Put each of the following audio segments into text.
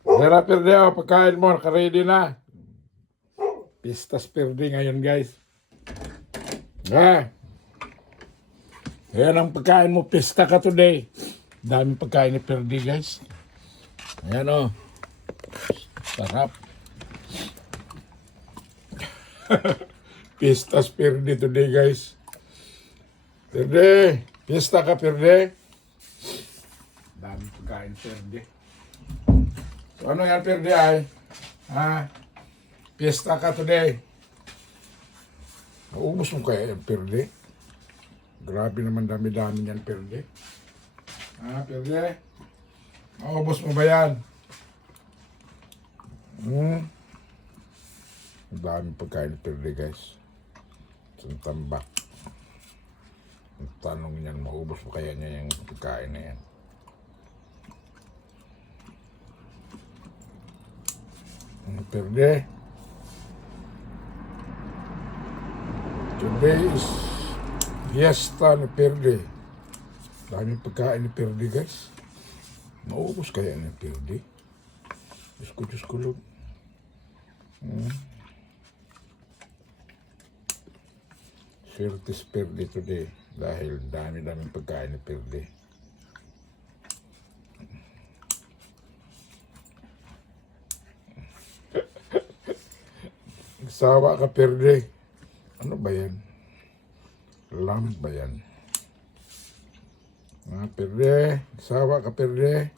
Tara, Perde, oh, pagkain mo, naka-ready na. Pistas Perde ngayon, guys. Ah, ayan ang pagkain mo, pista ka today. Daming pagkain ni Perde, guys. Ayan, oh. Sarap. Pistas Perde today, guys. Perde, pista ka, Perde. Daming pagkain, Perde. So, ano yan, Perde, ay? Ha? Pista ka today. Naubos mo kaya yung Perde? Grabe naman dami-dami yan, Perde. Ha, Perde? Naubos mo ba yan? Ang daming pagkain ni Perde, guys. Isang tambak. Ang tanong niyan, maubos mo kaya niya yung pagkain na yan? Perde. Today is fiesta ni Perde. Daming pagkain ni Perde, guys. Maubos kaya ni Perde? Diyos ko, Lord. Swertes Perde today. Dahil dami-daming pagkain ni Perde. Sawa ka, Perde. Ano ba yan? Lamb ba yan? Perde. Sawa ka, Perde.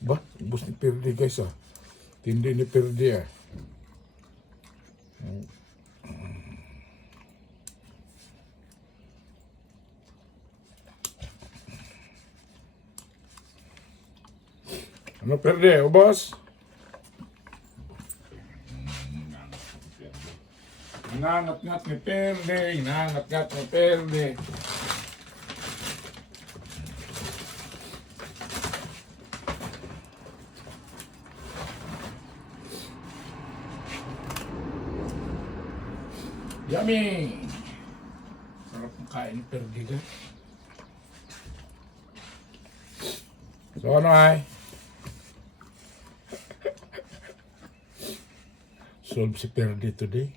Ba? Ubus ni Perde, guys, ah. Tindi ni Perde, ah. Ano, Perde? Ubos? Hinangat-ngat ni Perde. Hinangat-ngat ni Perde. Yummy! Sarap ng kain ni Perde, guys. So, ano ay? Solve si Perde today.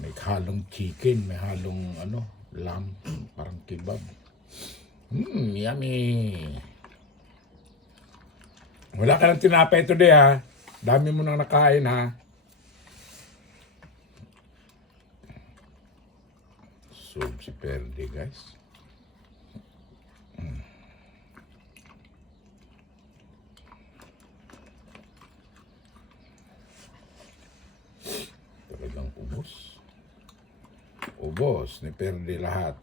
May halong chicken, may halong lamb, parang kebab. Yummy! Wala ka ng tinapay today, ha? Dami mo nang nakain, ha? Solve si Perde, guys. Talagang ubos. Ubos ni Perde lahat.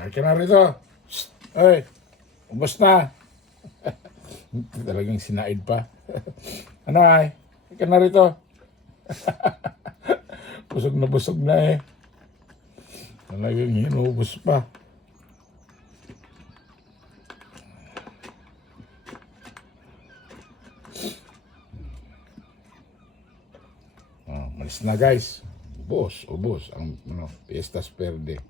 Ay ka na rito. Shh! Ay, ubos na. Talagang sinaid pa. Ano ay? Ay ka na rito. Busog na eh. Talagang hinubos pa. Malis na, guys. Ubos ang Fiestas Perde.